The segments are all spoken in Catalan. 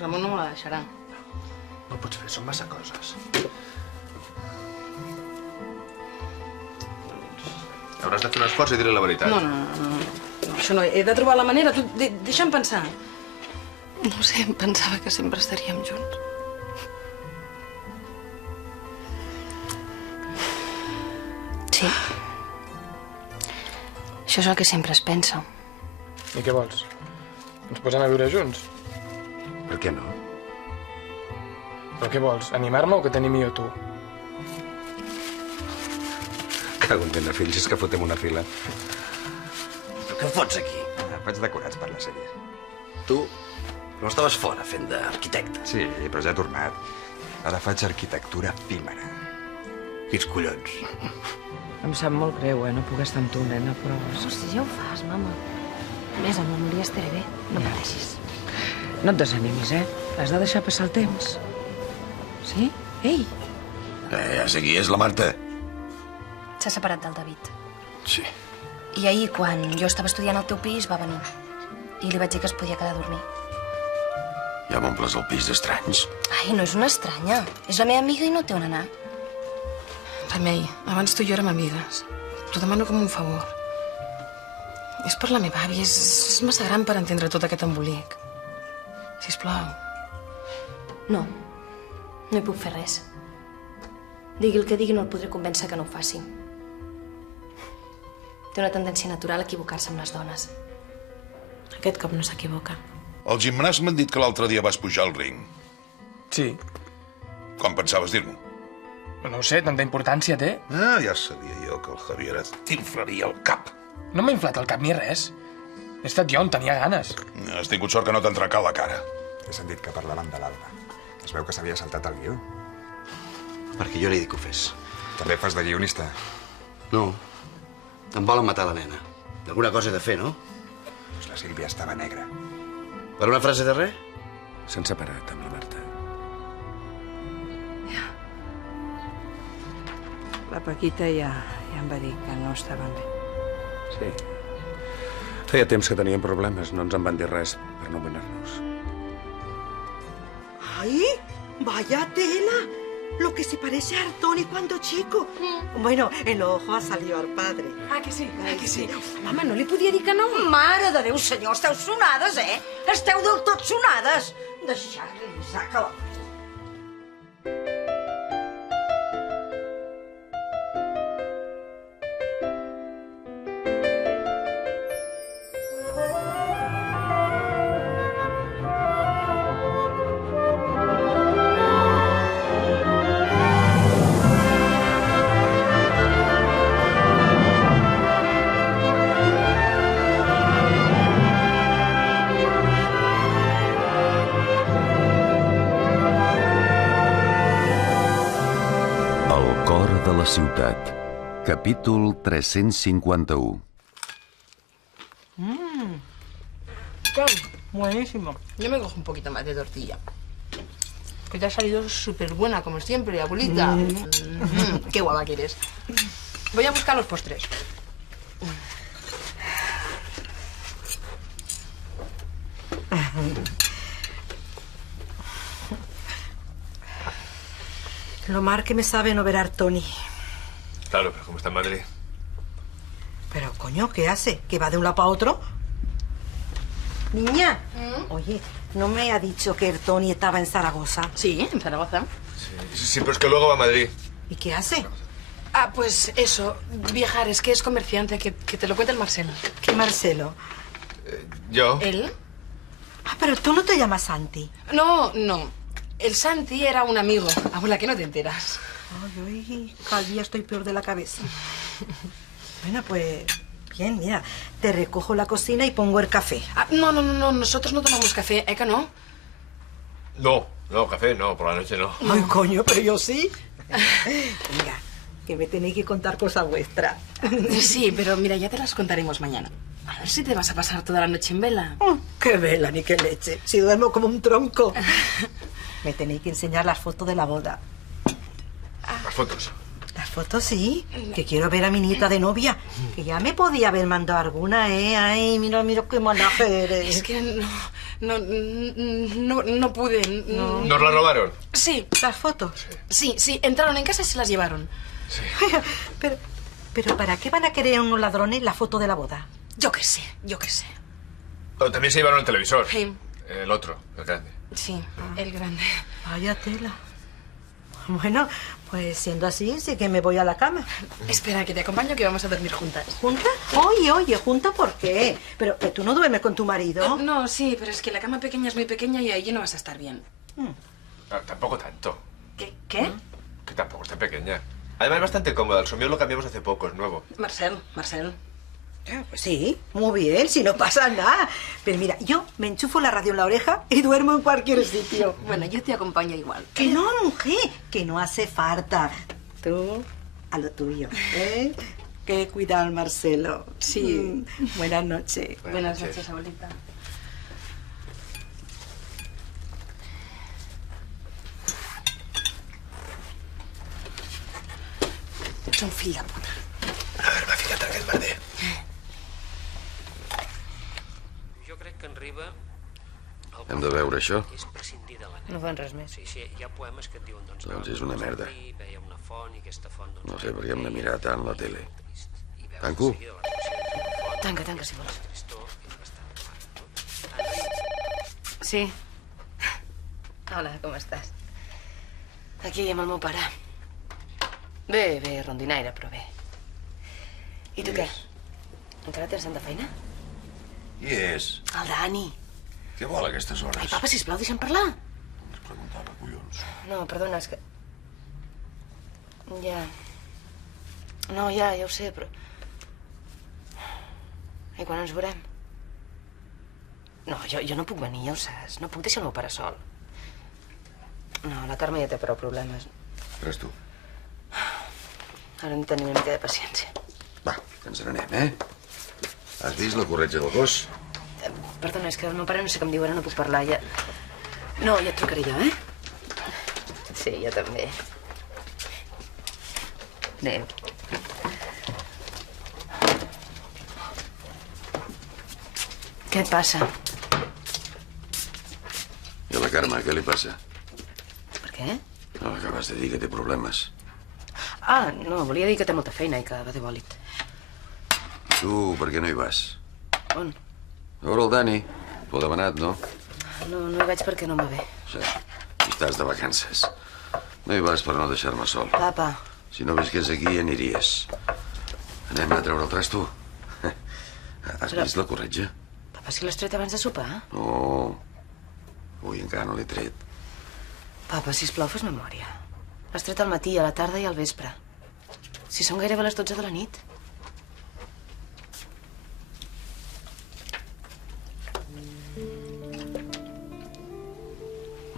Ramon no me la deixarà. No ho pots fer, són massa coses. Hauràs de fer un esforç i dir-li la veritat. No, això no. He de trobar la manera. Tu, deixa'm pensar. No sé, em pensava que sempre estaríem junts. Sí. Això és el que sempre es pensa. I què vols? Ens posem a viure junts? Per què no? Però què vols? Animar-me o que t'animi jo tu? Cago en tenar fills, és que fotem una fila. Però què em fots aquí? Faig decorats per la sèrie. Tu no estaves fora fent d'arquitecte. Sí, però ja he tornat. Ara faig arquitectura efímera. Quins collons. Em sap molt greu, no puc estar amb tu, nena, però... Hosti, ja ho fas, mama. A més, amb la Núria estaré bé. No pateixis. No et desanimis, Has de deixar passar el temps. Sí? Ei! Ja sé qui és la Marta. S'ha separat del David. Sí. I ahir, quan jo estava estudiant al teu pis, va venir. I li vaig dir que es podia quedar a dormir. Ja m'omples el pis d'estranys. Ai, no és una estranya. És la meva amiga i no té on anar. Remei, abans tu i jo érem amigues. T'ho demano com un favor. És per la meva àvia, és massa gran per entendre tot aquest embolic. Sisplau. No hi puc fer res. Digui el que digui, no el podré convèncer que no ho faci. Té una tendència natural a equivocar-se amb les dones. Aquest cop no s'equivoca. Al gimnàs m'han dit que l'altre dia vas pujar al ring. Sí. Com pensaves dir-m'ho? No ho sé, tanta importància té. Ah, ja sabia jo que el Javier t'inflaria el cap. No m'ha inflat el cap ni res. He estat jo on tenia ganes. Has tingut sort que no t'han trencat la cara. He sentit que parlaven de l'Alba. Es veu que s'havia saltat el guió. Perquè jo li dic que ho fes. També fas de guionista. No. Em volen matar la nena. Alguna cosa he de fer, no? Doncs la Sílvia estava negra. Per una frase de res? S'han separat amb la Marta. La Paquita ja em va dir que no estaven bé. Sí. Feia temps que teníem problemes, no ens en van dir res per no mirar-nos. ¡Ay! ¡Vaya tela! Lo que se parece a Artoni cuando chico. Bueno, el ojo ha salido al padre. Ah, que sí? Ah, que sí? Mama, no li podia dir que no? Mare de Déu, senyor, esteu sonades, Esteu del tot sonades. Deixar-li saca la... Ciutat, capítol 351. Buenísimo. Yo me cojo un poquito más de tortilla. Que te ha salido súper buena, como siempre, abuelita. Qué guapa que eres. Voy a buscar los postres. Lo mal que me sabe no ver a Artoni. Claro, pero como está en Madrid. Pero, coño, ¿qué hace? ¿Que va de un lado para otro? Niña, oye, ¿no me ha dicho que Artoni estaba en Zaragoza? Sí, en Zaragoza. Sí, pero es que luego va a Madrid. ¿Y qué hace? Ah, pues eso, viajar, es que es comerciante, que te lo cuenta el Marcelo. ¿Qué Marcelo? ¿Yo? ¿Él? Ah, pero tú no te llamas Santi. No. El Santi era un amigo. Abuela, que no te enteras. Ay, cada día estoy peor de la cabeza. Bueno, pues... Bien, mira, te recojo la cocina y pongo el café. Ah, no, nosotros no tomamos café, ¿eh que no? No, café no, por la noche no. Ay, coño, pero yo sí. Mira, que me tenéis que contar cosas vuestras. Sí, pero mira, ya te las contaremos mañana. A ver si te vas a pasar toda la noche en vela. ¡Qué vela ni qué leche! Si duermo como un tronco. Me tenéis que enseñar las fotos de la boda. Las fotos. Las fotos sí, que quiero ver a mi nieta de novia. Que ya me podía haber mandado alguna, Ay, mira qué malaje eres. Es que No pude. ¿Nos la robaron? Sí, ¿Las fotos? sí, entraron en casa y se las llevaron. Pero ¿para qué van a querer unos ladrones la foto de la boda? Yo qué sé. Oh, también se llevaron el televisor. Sí. El otro, el grande. Sí, el grande. Vaya tela. Bueno, pues siendo así, sí que me voy a la cama. Espera, que te acompaño, que vamos a dormir juntas. ¿Junta? Oye, ¿junta por qué? Pero tú no duermes con tu marido. No, sí, pero es que la cama pequeña es muy pequeña y ahí no vas a estar bien. Ah, tampoco tanto. ¿Qué? Que tampoco está pequeña. Además es bastante cómoda. El suyo lo cambiamos hace poco, es nuevo. Marcel. Pues sí, muy bien, si no pasa nada. Pero mira, yo me enchufo la radio en la oreja y duermo en cualquier sitio. Bueno, yo te acompaño igual. Que no, mujer, que no hace falta. Tú a lo tuyo, ¿eh? Que cuidar al Marcelo. Sí. Buenas noches. Buenas noches, abuelita. Ets un fill de puta. A veure, m'ha ficat aquest merder. Jo crec que en Riba... Hem de veure això. És prescindir de la nena. No fan res més. Sí, hi ha poemes que et diuen... Doncs és una merda. Veia una font i aquesta font... No sé per què hem de mirar tant la tele. Tanco? Tanca, si vols. Sí. Hola, com estàs? Aquí, amb el meu pare. Bé, rondinaire, però bé. I tu què? Encara tens tanta feina? Qui és? El Dani. Què vol a aquestes Ai, hores? papa, sisplau, deixa'm parlar. Es preguntava, collons. No, perdona, és que... Ja... No, ja ho sé, però... I quan ens veurem? No, jo no puc venir, ja ho saps. No puc deixar el meu pare sol. No, la Carme ja té prou problemes. Res tu. Ara hem de tenir una mica de paciència. Va, que ens n'anem, eh? Has vist la corretja del gos? Perdona, és que el meu pare no sé què em diu, ara no puc parlar, ja... No, ja et trucaré jo, eh? Sí, jo també. Adéu. Què et passa? I a la Carme, què li passa? Per què? No, acabes de dir que té problemes. Ah, no, volia dir que té molta feina i que va de bòlit. Tu, per què no hi vas? On? A veure el Dani. T'ho ha demanat, no? No hi vaig perquè no em va bé. Sí, i estàs de vacances. No hi vas per no deixar-me sol. Papa. Si no visqués aquí, ja aniries. Anem a treure el trasto. Has vist la corretja? Papa, si l'has tret abans de sopar? No. Avui encara no l'he tret. Papa, sisplau, fes memòria. L'has tret al matí, a la tarda i al vespre. Si són gairebé les 12 de la nit.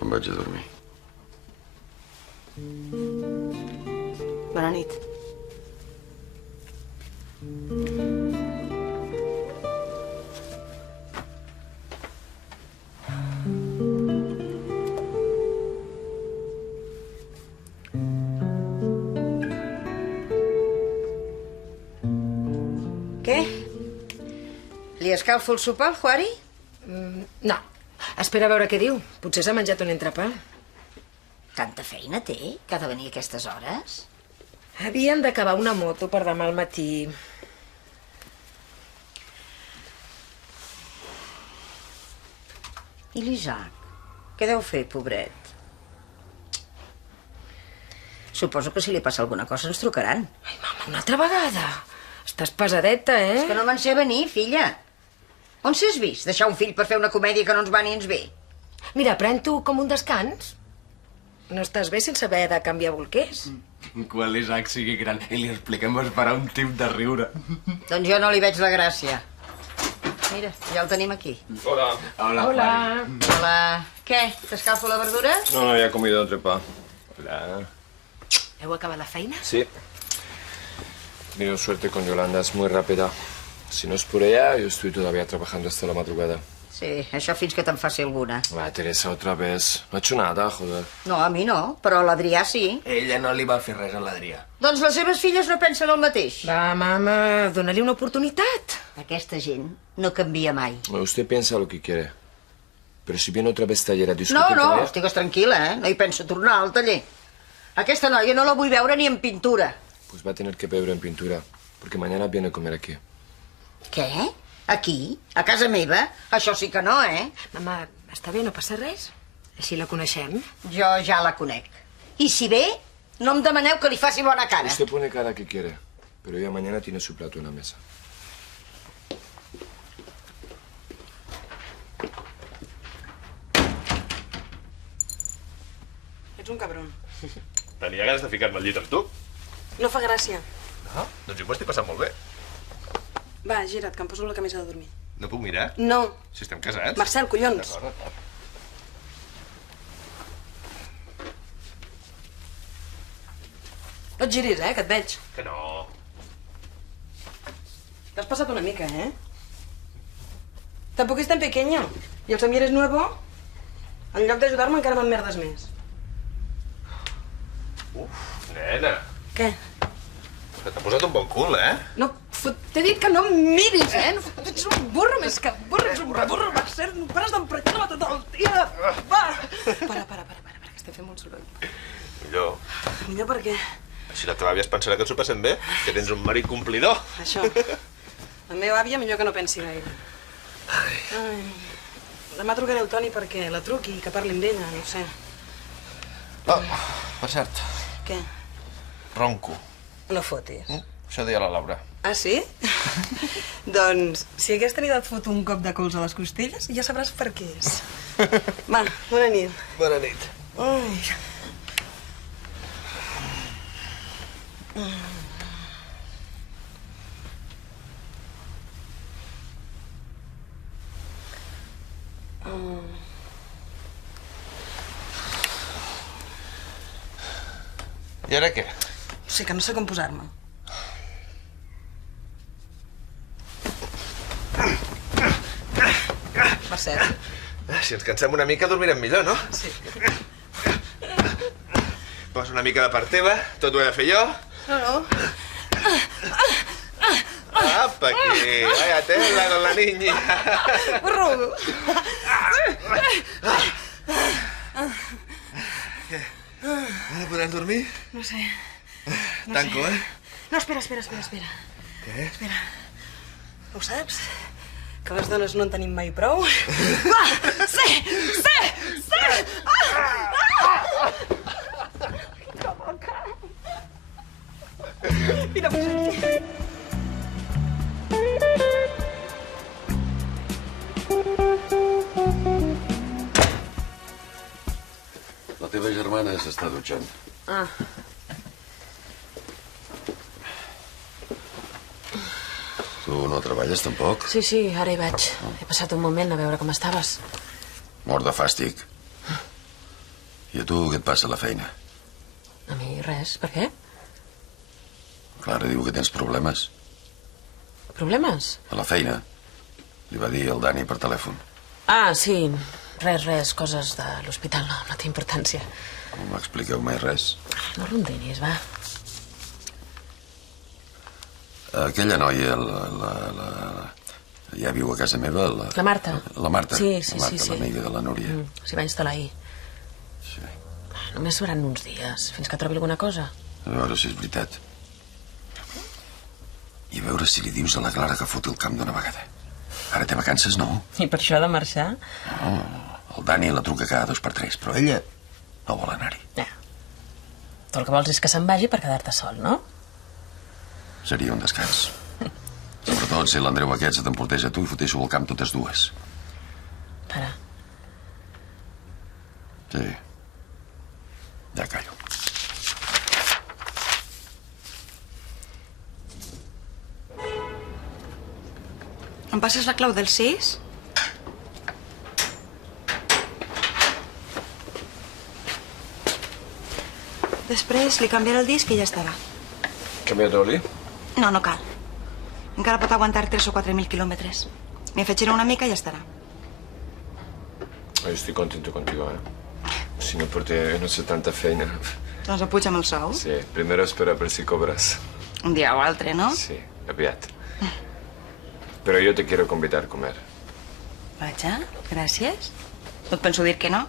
Em vaig a dormir. Bona nit. Què? Li escalfo el sopar, al Juari? No. Espera a veure què diu. Potser s'ha menjat un entrepà. Tanta feina té, que ha de venir a aquestes hores? Havien d'acabar una moto per demà al matí. I l'Isaac? Què deu fer, pobret? Suposo que si li passa alguna cosa ens trucaran. Ai, mama, una altra vegada. Estàs pesadeta, eh? És que no me'n sé venir, filla. On s'has vist? Deixar un fill per fer una comèdia que no ens va ni ens ve? Mira, pren-t'ho com un descans. No estàs bé sense haver de canviar bolquers. Quan l'Isaac sigui gran i li expliquem es farà un tip de riure. Doncs jo no li veig la gràcia. Mira, ja el tenim aquí. Hola. Hola. Hola. Hola. Què? T'escalfo la verdura? No, ya he comido entrepà. Hola. Heu acabat la feina? Sí. He tenido suerte con Yolanda, es muy rápida. Si no es por ella, yo estoy todavía trabajando hasta la madrugada. Sí, això fins que te'n faci alguna. Va, Teresa, otra vez. No ha hecho nada, joder. No, a mi no, però a l'Adrià sí. Ella no li va fer res a l'Adrià. Doncs les seves filles no pensen el mateix. Va, mama, dona-li una oportunitat. Aquesta gent no canvia mai. Usted piensa lo que quiere. Pero si viene otra vez taller a No, discutir no, con ella... estigues tranquil·la, eh? No hi penso tornar al taller. Aquesta noia no la vull veure ni en pintura. Pues va a tener que beber en pintura, porque mañana viene a comer aquí. Què? Aquí? A casa meva? Això sí que no, eh? Mama, està bé, no passa res. Així la coneixem. Jo ja la conec. I si ve, no em demaneu que li faci bona cara. Usted pone cara que quiere, pero ella mañana tiene su plato en la mesa. Ets un cabron. Tenia ganes de ficar-me al llit amb tu. No fa gràcia. No? Doncs jo m'ho estic passant molt bé. Va, gira't, que em poso la camisa de dormir. No puc mirar? No. Si estem casats. Marcel, collons. D'acord, d'acord. No et giris, que et veig. Que no. T'has passat una mica, eh? Tampoc és tan pequeño. I el Samir és nuevo. En lloc d'ajudar-me encara m'emmerdes més. Nena. Què? Que t'ha posat un bon cul, eh? No, t'he dit que no em miris, eh? Ets un burro més que burro, ets un burro, Marcel. No pares d'emprenyar-me tot el dia. Va! Para, que estem fent molt soroll. Millor. Millor per què? Així la teva àvia es pensarà que ens ho passem bé, que tens un marit complidor. Això. La meva àvia millor que no pensi gaire. Ai. Demà trucaré al Toni perquè la truqui i que parli amb ella, no sé. Oh, per cert. Què? Ronco. No fotis. Això deia la Laura. Ah, sí? Doncs, si aquesta nit et fot un cop de cols a les costelles, ja sabràs per què és. Va, bona nit. Bona nit. Ai. I ara què? O sigui que no sé com posar-me. Marcel. Si ens cansem una mica, dormirem millor, no? Sí. Posa una mica de part teva, tot ho he de fer jo. No. Apa, aquí. Vaya tela con la niña. Burro. Ara podràs dormir? No sé. Tanco, eh? No, espera. Què? Espera. Ho saps? Que les dones no en tenim mai prou? Va! Sí! Mira, pues aquí. La teva germana s'està dutxant. Ah. Tu no treballes, tampoc? Sí, ara hi vaig. He passat un moment a veure com estaves. Mort de fàstic. I a tu què et passa a la feina? A mi res. Per què? Clara diu que tens problemes. Problemes? A la feina. Li va dir el Dani per telèfon. Ah, sí. Res. Coses de l'hospital. No té importància. No m'expliqueu mai res. No rondinis, va. Aquella noia, ja viu a casa meva, La Marta. La Marta. Sí. La Marta, l'amiga de la Núria. S'hi va instal·lar ahir. Sí. Només seran uns dies, fins que trobi alguna cosa. A veure si és veritat. I a veure si li dius a la Clara que foti el camp d'una vegada. Ara té vacances, no? I per això ha de marxar? No, el Dani la truca cada 2 per 3, però ella no vol anar-hi. Ja. Tu el que vols és que se'n vagi per quedar-te sol, no? Seria un descans. Sobretot si l'Andreu aquest se t'emportés a tu i fotéssiu al camp totes dues. Para. Sí. Ja callo. Em passes la clau del 6? Després li canviaré el disc i ja estarà. ¿Cambiar d'oli? No cal. Encara pot aguantar 3 o 4.000 quilòmetres. M'hi afegiré una mica i ja estarà. Yo estoy contento contigo, Si no porté, no sé, tanta feina. Doncs apuja'm el sou. Sí, primero espera per si cobras. Un dia o altre, no? Sí, aviat. Pero yo te quiero convidar a comer. Vaja, gràcies. No et penso dir que no.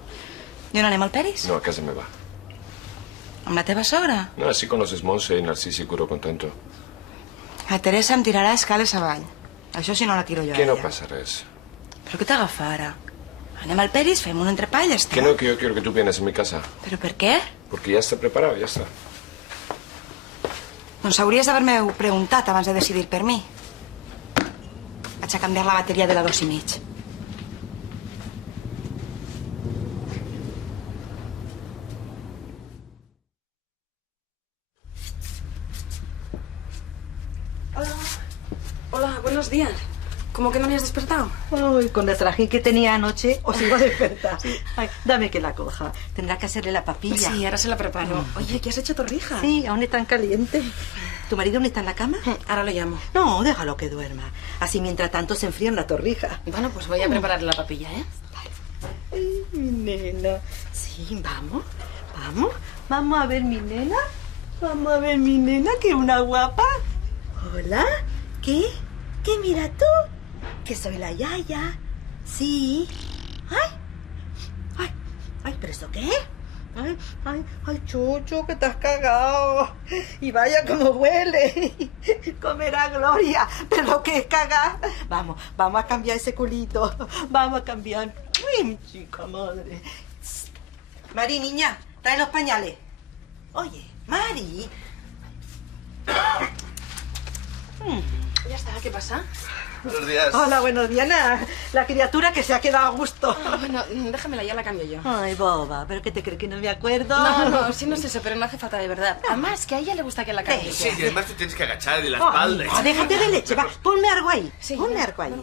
I on anem al Peris? No, a casa meva. Amb la teva sogra? No, así conoces Montse y Narcís y curo contento. La Teresa em tirarà escales avall. Això si no la tiro jo Que a no ella. pasa res. Però què t'agafa ara? Anem al Peris, fem un entrepà i ja està. Que no, que yo quiero que tú vienes a mi casa. Però per què? Porque ya está preparado, ya está. Doncs hauries d'haver-me preguntat abans de decidir per mi. Vaig a canviar la bateria de la 2,5. Hola, buenos días. ¿Cómo que no me has despertado? Ay, con el trajín que tenía anoche os iba a despertar. Ay, dame que la coja. Tendrá que hacerle la papilla. Sí, ahora se la preparo. Oye, ¿qué has hecho torrija? Sí, aún es tan caliente. ¿Tu marido no está en la cama? Ahora lo llamo. No, déjalo que duerma. Así mientras tanto se enfría en la torrija. Bueno, pues voy a prepararle la papilla, ¿eh? Ay, mi nena. Sí, vamos, vamos. Vamos a ver mi nena. Vamos a ver mi nena, que una guapa. Hola. ¿Qué? ¿Qué mira tú? Que soy la Yaya. Sí. Ay. Ay. Ay, ¿pero esto qué? Ay, ay, ay, Chucho, que te has cagado. Y vaya como huele. Comerá Gloria, pero que es cagar. Vamos, vamos a cambiar ese culito. Vamos a cambiar. Ay, mi chica madre. Mari, niña, trae los pañales. Oye, Mari. Ya está, ¿qué pasa? Buenos días. Hola, buenos días. Nada, la criatura que se ha quedado a gusto. Bueno, déjamela, ya la cambio yo. Ay, boba, ¿pero qué te crees que no me acuerdo? No, sí no es eso, pero no hace falta de verdad. Además, que a ella le gusta que la cambie. Sí, y además te tienes que agachar de la Ay, espalda. déjate de leche, va, ponme algo ahí. Sí, ponme ya, algo ahí.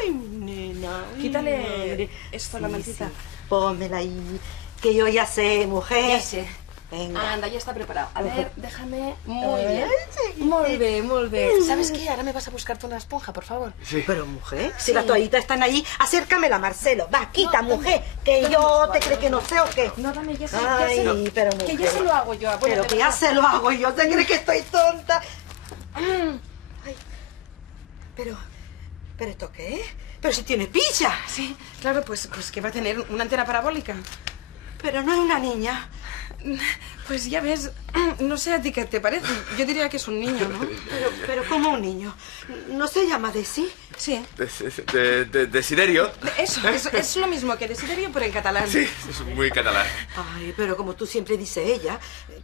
Ay, mi nena. ay, Quítale madre. esto a la mantita. Sí. Pónmela ahí, que yo ya sé, mujer. Ya sé. Venga. Anda, ya está preparado. A ver, déjame. Muy bien. Sí. Muy bien, muy bien. ¿Sabes qué? Ahora me vas a buscarte una esponja, por favor. Sí. Pero, mujer, si Sí. las toallitas están ahí, acércamela, Marcelo. Va, quita, No, mujer, que dame, yo dame, te creo que no sé o qué. No, dame, ya sé. Ay, pero mujer. Que ya se lo hago yo, abuela. Pero de que ya verdad. se lo hago yo, ¿te crees que estoy tonta? Ay, pero ¿esto qué es? Pero si tiene pilla. Sí, claro, pues que va a tener una antena parabólica. Pero no es una niña. Pues ya ves, no sé a ti qué te parece. Yo diría que es un niño, ¿no? Pero como un niño. ¿No se llama Desi? Sí. Desiderio. Eso, es lo mismo que Desiderio, pero en catalán. Sí, es muy catalán. Ay, pero como tú siempre dices ella,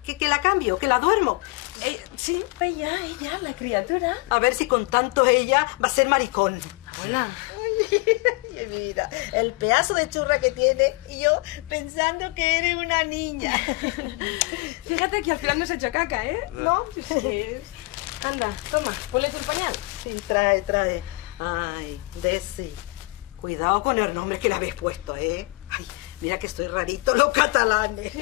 que la cambio, que la duermo. Sí, ella, la criatura. A ver si con tanto ella va a ser maricón. Abuela. Ay, mira, el pedazo de churra que tiene y yo pensando que eres una niña. Fíjate que al final no se ha hecho caca, ¿eh? ¿No? Anda, toma, ponle tu pañal. Sí, trae. Ay, Desi, cuidado con el nombre que le habéis puesto, ¿eh? Ay, mira que estoy rarito, los catalanes.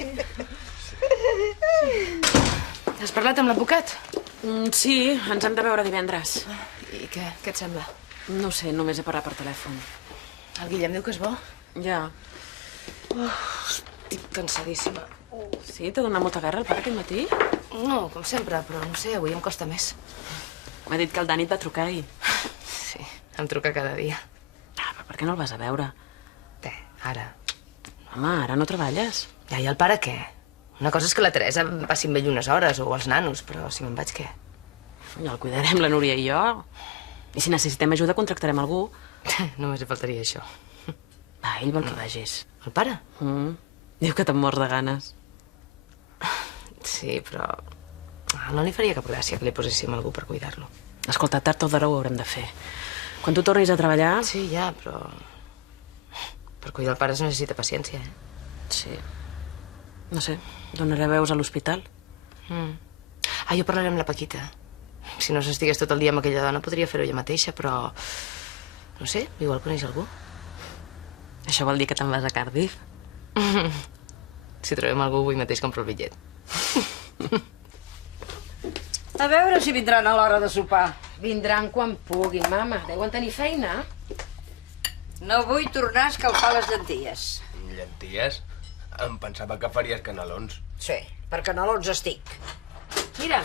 Has parlat amb l'advocat? Sí, ens hem de veure divendres. I què et sembla? No sé, només he parlat per telèfon. El Guillem diu que és bo. Ja. Estic cansadíssima. Sí? T'ha donat molta guerra el pare aquest matí? No, com sempre, però no sé, avui em costa més. M'ha dit que el Dani et va trucar ahir. Sí, em truca cada dia. Però per què no el vas a veure? Què? Ara? Home, ara no treballes. Ja, i el pare què? Una cosa és que la Teresa passi amb ell unes hores, o els nanos, però si me'n vaig, què? Ja el cuidarem la Núria i jo. I si necessitem ajuda, contractarem algú. Només hi faltaria això. Va, ell vol que vagis. El pare? Diu que te'n mors de ganes. Sí, però no li faria cap gràcia que li poséssim algú per cuidar-lo. Escolta, tard o d'hora ho haurem de fer. Quan tu tornis a treballar... Sí, ja, però... Per cuidar el pare es necessita paciència, eh? Sí. No sé, donaré veus a l'hospital. Jo parlaré amb la Paquita. Si no s'estigués tot el dia amb aquella dona, podria fer-ho ella mateixa, però... No sé, igual coneix algú. Això vol dir que te'n vas a Cardiff? Si trobem algú, avui mateix compro el bitllet. A veure si vindran a l'hora de sopar. Vindran quan puguin, mama. Deuen tenir feina. No vull tornar a escalfar les llenties. Llenties? Em pensava que faries canelons. Sí, per canelons estic. Mira.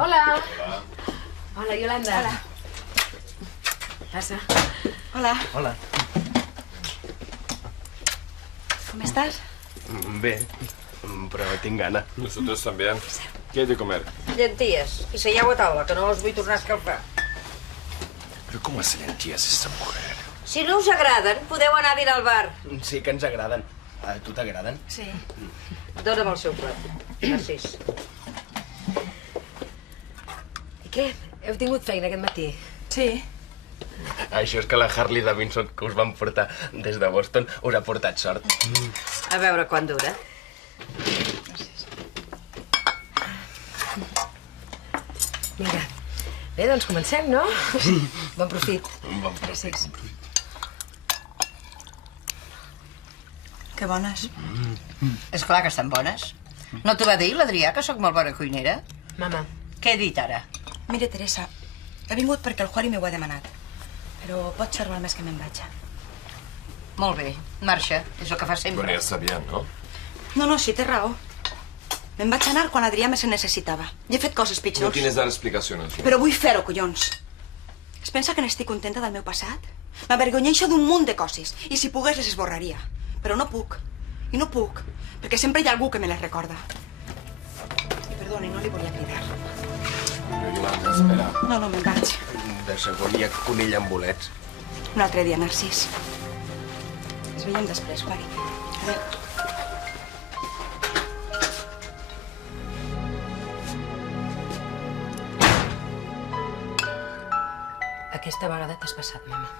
Hola. Hola, Yolanda. Hola. Passa. Hola. Hola. ¿Cómo estás? Bé, però tinc gana. Nosotros también. ¿Qué hay de comer? Llenties. I seieu a taula, que no us vull tornar a escalfar. Però com hace lentillas esta mujer? Si no us agraden, podeu anar a dinar al bar. Sí que ens agraden. A tu t'agraden? Sí. Dóna'm el seu plat. Narcís. I què? Heu tingut feina aquest matí? Sí. Això és que la Harley Davidson que us van portar des de Boston us ha portat sort. A veure quan dura. Vinga. Bé, doncs comencem, no? Bon profit. Bon profit. Gràcies. Que bones. És clar que estan bones. No t'ho va dir l'Adrià, que sóc molt bona cuinera? Mama. Què he dit ara? Mire, Teresa, he vingut perquè el Juari m'ho ha demanat. Però pot ser el mes que me'n vaig. Molt bé, marxa. És el que fa sempre. Bueno, ja sabien, no? No, sí, té raó. Me'n vaig anar quan Adrià més se'n necessitava. I he fet coses pitjors. No tienes dar explicaciones. Però vull fer-ho, collons. Es pensa que n'estic contenta del meu passat? M'avergonyeixo d'un munt de coses. I si pogués les esborraria. Però no puc. I no puc. Perquè sempre hi ha algú que me les recorda. I perdoni, no li volia cridar. Però Yolanda, espera. No, me'n vaig. De segon hi ha conill amb bolets. Un altre dia, Narcís. Ens veiem després, Juari. Adéu. Aquesta vegada t'has passat, mama.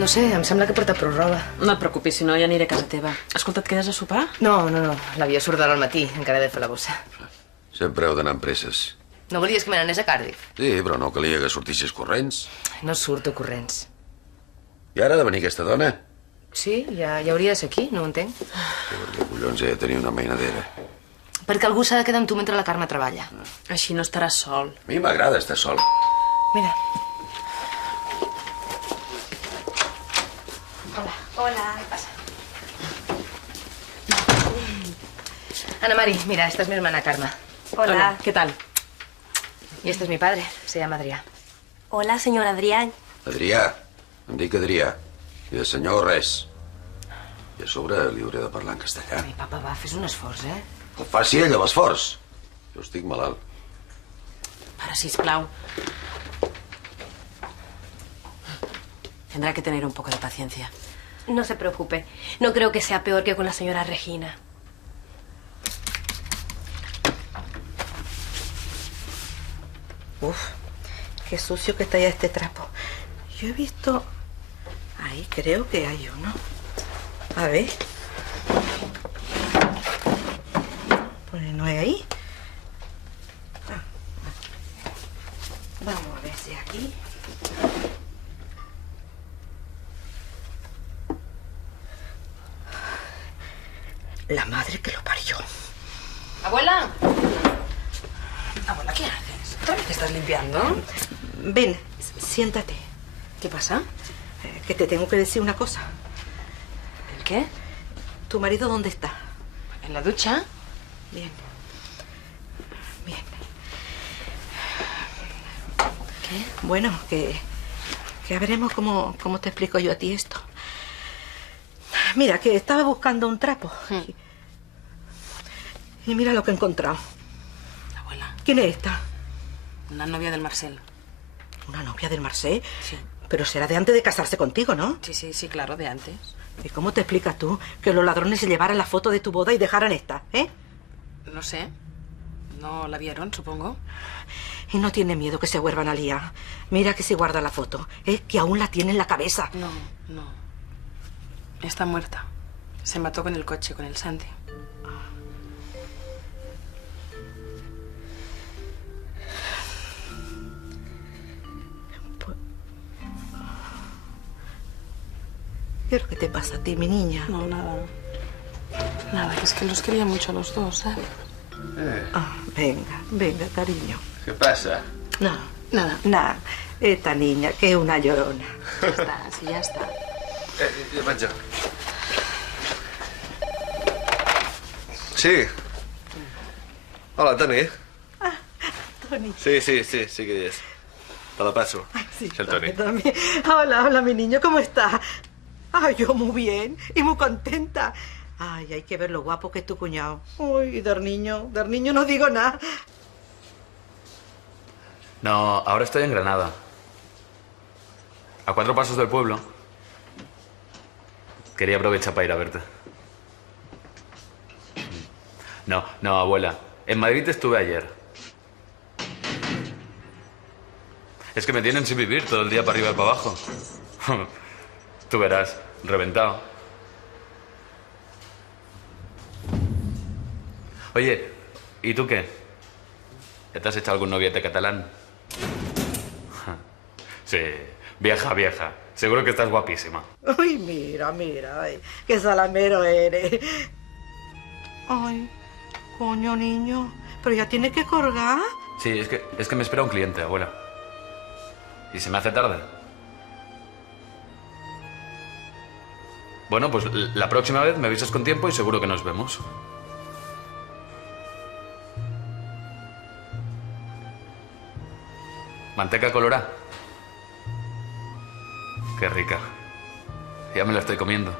No sé, em sembla que porta prou roba. No et preocupis, si no ja aniré a casa teva. Escolta, et quedes a sopar? No. L'havia surt d'ara al matí. Encara he de fer la bossa. Sempre heu d'anar amb presses. No volies que me n'anés a Cardiff? Sí, però no calia que sortissis corrents. No surto corrents. I ara ha de venir aquesta dona? Sí, ja hauria de ser aquí, no ho entenc. Perquè collons he de tenir una mainadera. Perquè algú s'ha de quedar amb tu mentre la Carme treballa. Així no estaràs sol. A mi m'agrada estar sol. Mira. Hola, què pasa? Ana Mari, mira, esta es mi hermana Carme. Hola. ¿Qué tal? Y este es mi padre, se llama Adrià. Hola, senyor Adrià. Adrià. Em dic Adrià. I de senyor, res. I a sobre li hauré de parlar en castellà. Ai, papa, va, fes un esforç, eh? Que el faci ella, l'esforç. Jo estic malalt. Para, sisplau. Tendrá que tener un poco de paciencia. No se preocupe. No creo que sea peor que con la señora Regina. Uf, qué sucio que está ya este trapo. Yo he visto... Ahí creo que hay uno. A ver. Pues no es ahí. Ah. Vamos a ver si aquí... La madre que lo parió. Abuela. Abuela, ¿qué haces? ¿Otra vez te estás limpiando? Ven, siéntate. ¿Qué pasa? Que te tengo que decir una cosa. ¿El qué? ¿Tu marido dónde está? ¿En la ducha? Bien. Bien. ¿Qué? Bueno, que veremos cómo te explico yo a ti esto. Mira, que estaba buscando un trapo. Y mira lo que he encontrado. Abuela. ¿Quién es esta? Una novia del Marcel. ¿Una novia del Marcel? Sí. Pero será de antes de casarse contigo, ¿no? Sí, claro, de antes. ¿Y cómo te explicas tú que los ladrones se llevaran la foto de tu boda y dejaran esta, No sé. No la vieron, supongo. Y no tiene miedo que se vuelvan a liar. Mira que si guarda la foto, que aún la tiene en la cabeza. No. Está muerta. Se mató con el coche, con el Santi. ¿Qué es lo que te pasa a ti, mi niña? No, nada. Nada, es que los quería mucho a los dos, ¿sabes? Ah, venga, cariño. ¿Qué pasa? No, nada. Esta niña, que es una llorona. Ya está, sí, ya está. Jo vaig a... Sí. Hola, Toni. Toni. Sí que hi és. Te la paso. Sí, Es el Toni. también. Hola, mi niño, ¿cómo está? Ay, yo muy bien y muy contenta. Ay, hay que ver lo guapo que es tu cuñado. Uy, del niño no digo nada. No, ahora estoy en Granada. A 4 pasos del pueblo. Quería aprovechar para ir a verte. No, abuela. En Madrid estuve ayer. Es que me tienen sin vivir todo el día para arriba y para abajo. Tú verás, reventado. Oye, ¿y tú qué? ¿Ya te has hecho algún noviete catalán? Sí, vieja. Seguro que estás guapísima. Uy, mira, ay, qué salamero eres. Ay, coño, niño, pero ya tienes que colgar. Sí, es que me espera un cliente, abuela. ¿Y se me hace tarde? Bueno, pues la próxima vez me avisas con tiempo y seguro que nos vemos. ¿Manteca colorada? Qué rica. Ya me la estoy comiendo.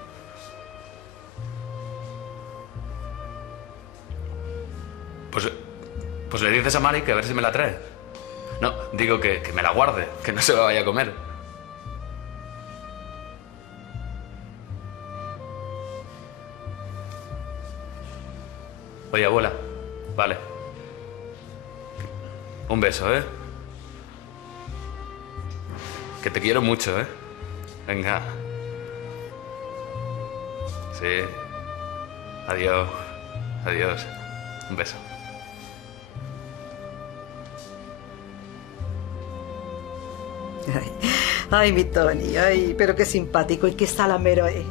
Pues le dices a Mari que a ver si me la trae. No, digo que me la guarde, que no se la vaya a comer. Oye, abuela, vale. Un beso, ¿eh? Que te quiero mucho, ¿eh? Venga. Sí. Adiós. Un beso. Ay, mi Toni, ay, pero qué simpático y qué salamero es.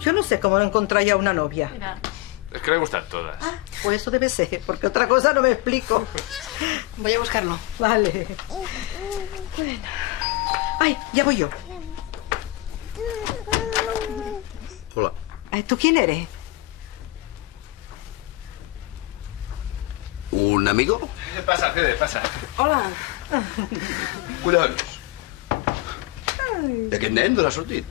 Yo no sé cómo no encontrar ya una novia. Es que le gustan todas. Pues eso debe ser, porque otra cosa no me explico. Voy a buscarlo. Vale. Bueno. Ay, ya voy yo. Hola. ¿Tú quién eres? ¿Un amigo? Pasa, Fede, pasa. Hola. Collons. I aquest nen d'on ha sortit?